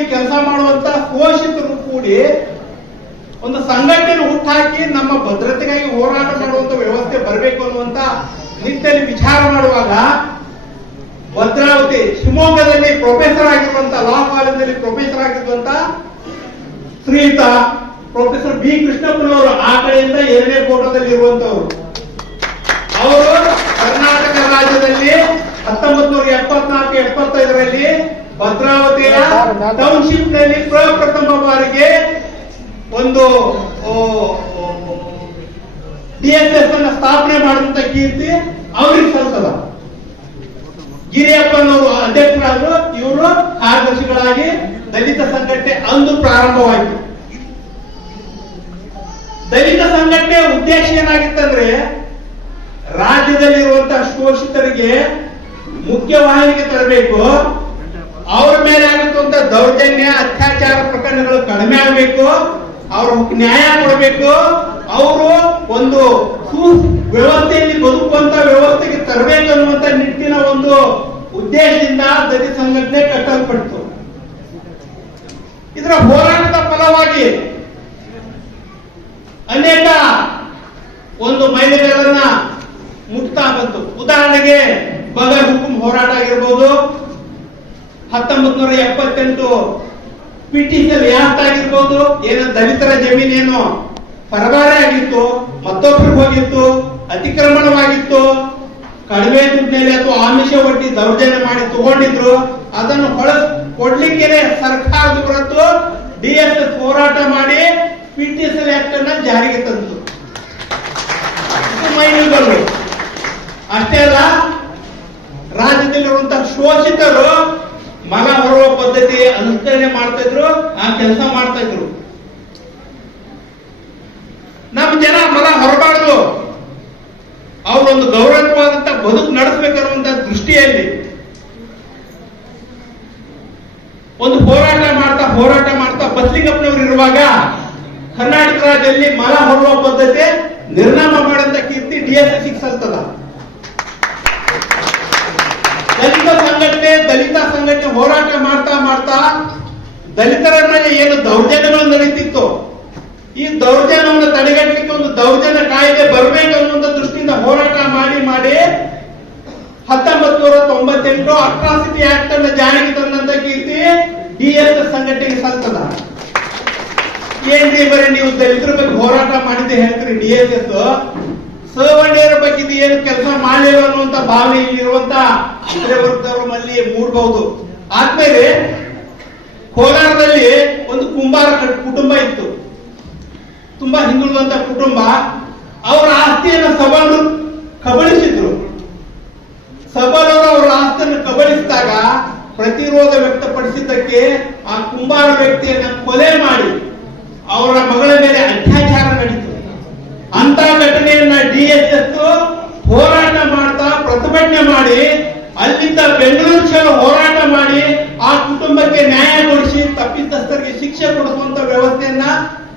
ದಲಿತರಾಗಿ ಕೆಲಸ ಮಾಡುವಂತ ಪೋಷಕರು ಕೂಡಿ ಒಂದು ಸಂಘಟನೆ ಹುಟ್ಟಾಕಿ ನಮ್ಮ ಭದ್ರತೆಗಾಗಿ ಹೋರಾಟ ಮಾಡುವಂತ ವ್ಯವಸ್ಥೆ ಬರಬೇಕು ಅನ್ನುವಂತ ನಿಟ್ಟಿನಲ್ಲಿ ವಿಚಾರ ಮಾಡುವಾಗ ಭದ್ರಾವತಿ ಶಿವಮೊಗ್ಗದಲ್ಲಿ ಪ್ರೊಫೆಸರ್ ಆಗಿರುವಂತ ಲಾ ಕಾಲೇಜಿನಲ್ಲಿ ಪ್ರೊಫೆಸರ್ ಆಗಿರುವಂತ ಶ್ರೀಯುತ ಪ್ರೊಫೆಸರ್ ಬಿ ಕೃಷ್ಣಪ್ಪನವರು ಆ ಕಡೆಯಿಂದ ಎರಡನೇ ಫೋಟೋದಲ್ಲಿ ಇರುವಂತವರು. ಅವರು ಕರ್ನಾಟಕ ರಾಜ್ಯದಲ್ಲಿ 1974-75ರಲ್ಲಿ ಭದ್ರಾವತಿಯ ಟೌನ್ಶಿಪ್ ನಲ್ಲಿ ಪ್ರಪ್ರಥಮ ಬಾರಿಗೆ ಒಂದು DSS ಅನ್ನ ಸ್ಥಾಪನೆ ಮಾಡಿದಂತ ಕೀರ್ತಿ ಅವ್ರಿಗೆ ಸಲ್ತದ. ಗಿರಿಯಪ್ಪನವರು ಅಧ್ಯಕ್ಷರಾದ್ರು, ಇವರು ಕಾರ್ಯದರ್ಶಿಗಳಾಗಿ ದಲಿತ ಸಂಘಟನೆ ಅಂದು ಪ್ರಾರಂಭವಾಯಿತು. ದಲಿತ ಸಂಘಟನೆ ಉದ್ದೇಶ ಏನಾಗಿತ್ತಂದ್ರೆ ರಾಜ್ಯದಲ್ಲಿರುವಂತಹ ಶೋಷಿತರಿಗೆ ಮುಖ್ಯವಾಹಿನಿಗೆ ತರಬೇಕು, ಅವ್ರ ಮೇಲೆ ಆಗುತ್ತಂತ ದೌರ್ಜನ್ಯ ಅತ್ಯಾಚಾರ ಪ್ರಕರಣಗಳು ಕಡಿಮೆ ಆಗಬೇಕು, ಅವ್ರ ನ್ಯಾಯ ಕೊಡಬೇಕು, ಅವರು ಒಂದು ವ್ಯವಸ್ಥೆಯಲ್ಲಿ ಬದುಕುವಂತ ವ್ಯವಸ್ಥೆಗೆ ತರಬೇಕು ಅನ್ನುವಂತ ನಿಟ್ಟಿನ ಒಂದು ಉದ್ದೇಶದಿಂದ ದಲಿತ ಸಂಘಟನೆ ಕಟ್ಟಲ್ಪಟ್ಟಿತು. ಇದರ ಹೋರಾಟದ ಫಲವಾಗಿ ಅನೇಕ ಒಂದು ಮಹಿಳೆಯರನ್ನ ಮುಕ್ತ ಬಂತು. ಉದಾಹರಣೆಗೆ ಬಗರ್ ಹುಕುಂ ಹೋರಾಟ ಆಗಿರ್ಬೋದು, 1978 ಪಿಟಿಷನ್ ಯಾಕ್ಟ್ ಆಗಿರ್ಬೋದು, ಏನೋ ದಲಿತರ ಜಮೀನೇನು ಪರಬಾರೆ ಆಗಿತ್ತು, ಮತ್ತೊಬ್ಬರಿಗೆ ಹೋಗಿತ್ತು, ಅತಿಕ್ರಮಣವಾಗಿತ್ತು, ಕಡಿಮೆ ದುಡ್ಡಿನಲ್ಲಿ ಅಥವಾ ಆಮಿಷ ಒಡ್ಡಿ ದೌರ್ಜನ್ಯ ಮಾಡಿ ತಗೊಂಡಿದ್ರು, ಅದನ್ನು ಕೊಡ್ಲಿಕ್ಕೆ ಸರ್ಕಾರದ ಹೊರತು DSS ಹೋರಾಟ ಮಾಡಿ ಪಿಟಿಷನ್ ಆಕ್ಟ್ ಅನ್ನ ಜಾರಿಗೆ ತಂತು. ಮಹಿಳೆಗಳು ಅಷ್ಟೇ ಅಲ್ಲ, ರಾಜ್ಯದಲ್ಲಿರುವಂತಹ ಶೋಷಿತರು ಮಲ ಹೊರುವ ಪದ್ಧತಿ ಅನುಸರಣೆ ಮಾಡ್ತಾ ಇದ್ರು, ಆ ಕೆಲಸ ಮಾಡ್ತಾ ಇದ್ರು. ನಮ್ಮ ಜನ ಮಲ ಹೊರಬಾರ್ದು, ಅವರೊಂದು ಗೌರವವಾದಂತ ಬದುಕು ನಡೆಸಬೇಕನ್ನುವಂತ ದೃಷ್ಟಿಯಲ್ಲಿ ಒಂದು ಹೋರಾಟ ಮಾಡ್ತಾ ಬಸಲಿಂಗಪ್ಪನವರು ಇರುವಾಗ ಕರ್ನಾಟಕ ರಾಜ್ಯದಲ್ಲಿ ಮಲ ಹೊರುವ ಪದ್ಧತಿ ನಿರ್ನಾಮ ಮಾಡಂತ ಕೀರ್ತಿ DSS ಸಲ್ತದ. ದಲಿತ ಸಂಘಟನೆ ಹೋರಾಟ ಮಾಡ್ತಾ ದಲಿತರ ಮೇಲೆ ಏನು ದೌರ್ಜನ್ಯಗಳು ನಡೀತಿತ್ತು, ಈ ದೌರ್ಜನ್ಯವನ್ನು ತಡೆಗಟ್ಟಲಿಕ್ಕೆ ಒಂದು ದೌರ್ಜನ್ಯ ಕಾಯ್ದೆ ಬರಬೇಕು ಅನ್ನುವಂತ ದೃಷ್ಟಿಯಿಂದ ಹೋರಾಟ ಮಾಡಿ 1998 ಅಟ್ರಾಸಿಟಿ ಆಕ್ಟ್ ಅನ್ನು ಜಾರಿಗೆ ತಂದಂತ ಕೀರ್ತಿ DSS ಸಂಘಟನೆಗೆ ಸಲ್ತದ. ಏನ್ರಿ ಬರೀ ನೀವು ದಲಿತರ ಬಗ್ಗೆ ಹೋರಾಟ ಮಾಡಿದ್ದೆ ಹೇಳ್ತೀರಿ, DSS ಸವರ್ಣೀಯರ ಬಗ್ಗೆ ಏನು ಕೆಲಸ ಮಾಡಲಿಲ್ಲ ಅನ್ನುವಂತ ಭಾವನೆ ಇಲ್ಲಿರುವಂತ ವರ್ಗದವರಲ್ಲಿ ಮೂಡಬಹುದು. ಆದ್ಮೇಲೆ ಕೋಲಾರದಲ್ಲಿ ಒಂದು ಕುಂಬಾರ ಕುಟುಂಬ ಇತ್ತು, ತುಂಬಾ ಹಿಂದುಳಿದಂತ ಕುಟುಂಬ. ಅವರ ಆಸ್ತಿಯನ್ನು ಸಬಲರು ಕಬಳಿಸಿದ್ರು. ಸಬಲರು ಅವರ ಆಸ್ತಿಯನ್ನು ಕಬಳಿಸಿದಾಗ ಪ್ರತಿರೋಧ ವ್ಯಕ್ತಪಡಿಸಿದ್ದಕ್ಕೆ ಆ ಕುಂಬಾರ ವ್ಯಕ್ತಿಯನ್ನ ಕೊಲೆ ಮಾಡಿ ಅವರ ಮಗಳ ಮೇಲೆ ಅತ್ಯಾಚಾರ ನಡೀತು. ಅಂತ ಘಟನೆಯನ್ನ DSS ಹೋರಾಟ ಮಾಡ್ತಾ ಪ್ರತಿಭಟನೆ ಮಾಡಿ ಅಲ್ಲಿಂದ ಬೆಂಗಳೂರು ಚಲೋ ಹೋರಾಟ ಮಾಡಿ ಆ ಕುಟುಂಬಕ್ಕೆ ನ್ಯಾಯ ಕೊಡಿಸಿ ತಪ್ಪಿತಸ್ಥರಿಗೆ ಶಿಕ್ಷೆ ಕೊಡಿಸುವಂತ ವ್ಯವಸ್ಥೆಯನ್ನ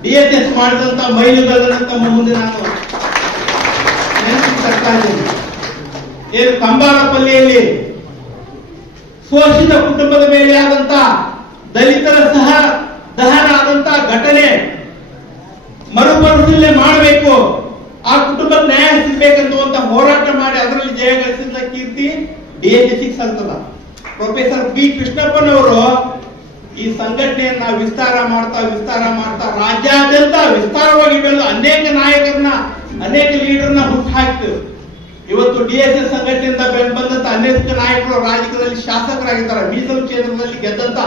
DSS ಮಾಡಿದಂತ ಮಹಿಳೆಗಳನ್ನ ತಮ್ಮ ಮುಂದೆ ನಾನು ನೆನಪಿಸ್ತಾ ಇದ್ದೀನಿ. ಏನು ಕಂಬಾರಪಲ್ಲಿಯಲ್ಲಿ ಶೋಷಿತ ಕುಟುಂಬದ ಮೇಲೆ ಆದಂತ ದಲಿತರ ಸಹ ದಹನ ಆದಂತ ಘಟನೆ ಮರುಪರಿಶೀಲನೆ ಮಾಡಬೇಕು, ಆ ಕುಟುಂಬಕ್ಕೆ ನ್ಯಾಯ ಸಿಗಬೇಕಂತ ಹೋರಾಟ ಮಾಡಿ ಅದರಲ್ಲಿ ಜಯ ಗಳಿಸಿದ ಕೀರ್ತಿ DSS ಸಲ್ತದ. ಪ್ರೊಫೆಸರ್ ಬಿ ಕೃಷ್ಣಪ್ಪನವರು ಈ ಸಂಘಟನೆಯನ್ನ ವಿಸ್ತಾರ ಮಾಡ್ತಾ ರಾಜ್ಯಾದ್ಯಂತ ವಿಸ್ತಾರವಾಗಿ ಬೆಳೆದು ಅನೇಕ ನಾಯಕರನ್ನ ಅನೇಕ ಲೀಡರ್ನ ಹುಟ್ಟಾಕ್ತಿದ್ರು. ಇವತ್ತು DSS ಸಂಘಟನೆಯಿಂದ ಬಂದಂತ ಅನೇಕ ನಾಯಕರು ರಾಜಕೀಯದಲ್ಲಿ ಶಾಸಕರಾಗಿದ್ದಾರೆ. ಮೀಸಲು ಕ್ಷೇತ್ರದಲ್ಲಿ ಗೆದ್ದಂತ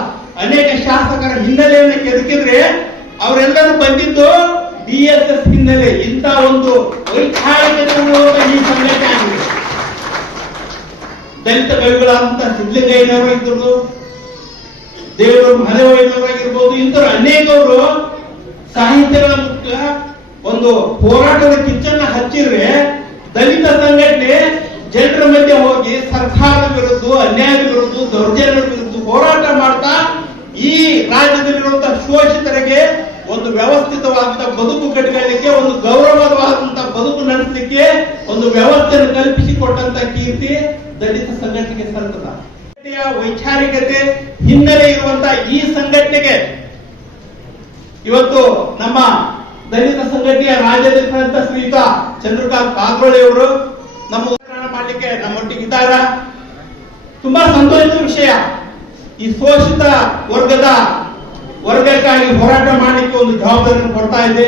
ಅನೇಕ ಶಾಸಕರ ಹಿನ್ನೆಲೆಯನ್ನು ಕೆದಕಿದ್ರೆ ಅವರೆಲ್ಲರೂ ಬಂದಿದ್ದು DSS ಹಿನ್ನೆಲೆ. ಇಂಥ ಒಂದು ವೈಚಾರಿಕ ಈ ಸಂಘಟನೆ ಆಗಿದೆ. ದಲಿತ ಕವಿಗಳಾದಂತಹ ಸಿದ್ಧಲಿಂಗಯ್ಯನವರು ಇದ್ದರು, ದೇವರು ಮಹದೇವಯ್ಯನವರಾಗಿರ್ಬೋದು, ಇಂಥವ್ರು ಅನೇಕವರು ಸಾಹಿತ್ಯಗಳ ಮೂಲಕ ಒಂದು ಹೋರಾಟದ ಕಿಚ್ಚನ್ನ ಹಚ್ಚಿದ್ರೆ ದಲಿತ ಸಂಘಟನೆ ಜನರ ಮಧ್ಯೆ ಹೋಗಿ ಸರ್ಕಾರದ ವಿರುದ್ಧ, ಅನ್ಯಾಯದ ವಿರುದ್ಧ, ದೌರ್ಜನ್ಯದ ವಿರುದ್ಧ ಹೋರಾಟ ಮಾಡ್ತಾ ಈ ರಾಜ್ಯದಲ್ಲಿರುವಂತಹ ಶೋಷಿತರಿಗೆ ಒಂದು ವ್ಯವಸ್ಥಿತವಾದಂತಹ ಬದುಕು ಕಟ್ಟಿಕೊಳ್ಳಲಿಕ್ಕೆ, ಒಂದು ಗೌರವವಾದಂತಹ ಬದುಕು ನಡೆಸಲಿಕ್ಕೆ ಒಂದು ವ್ಯವಸ್ಥೆಯನ್ನು ಕಲ್ಪಿಸಿಕೊಟ್ಟಂತ ಕೀರ್ತಿ ದಲಿತ ಸಂಘಟನೆಗೆ ಸಲ್ತದ. ರಾಜಕೀಯ ವೈಚಾರಿಕತೆ ಹಿನ್ನೆಲೆ ಇರುವಂತಹ ಈ ಸಂಘಟನೆಗೆ ಇವತ್ತು ನಮ್ಮ ದಲಿತ ಸಂಘಟನೆಯ ರಾಜ್ಯಾಧ್ಯಕ್ಷರಾದಂತಹ ಶ್ರೀಯುತ ಚಂದ್ರಕಾಂತ್ ಕಾಗೋಳಿ ಅವರು ನಮ್ಮ ಉದ್ಘಾಟನೆ ಮಾಡಲಿಕ್ಕೆ ನಮ್ಮೊಟ್ಟಿಗಿದ್ದಾರ. ತುಂಬಾ ಸಂತೋಷದ ವಿಷಯ. ಈ ಶೋಷಿತ ವರ್ಗಕ್ಕಾಗಿ ಹೋರಾಟ ಮಾಡಲಿಕ್ಕೆ ಒಂದು ಜವಾಬ್ದಾರಿಯನ್ನು ಕೊಡ್ತಾ ಇದೆ.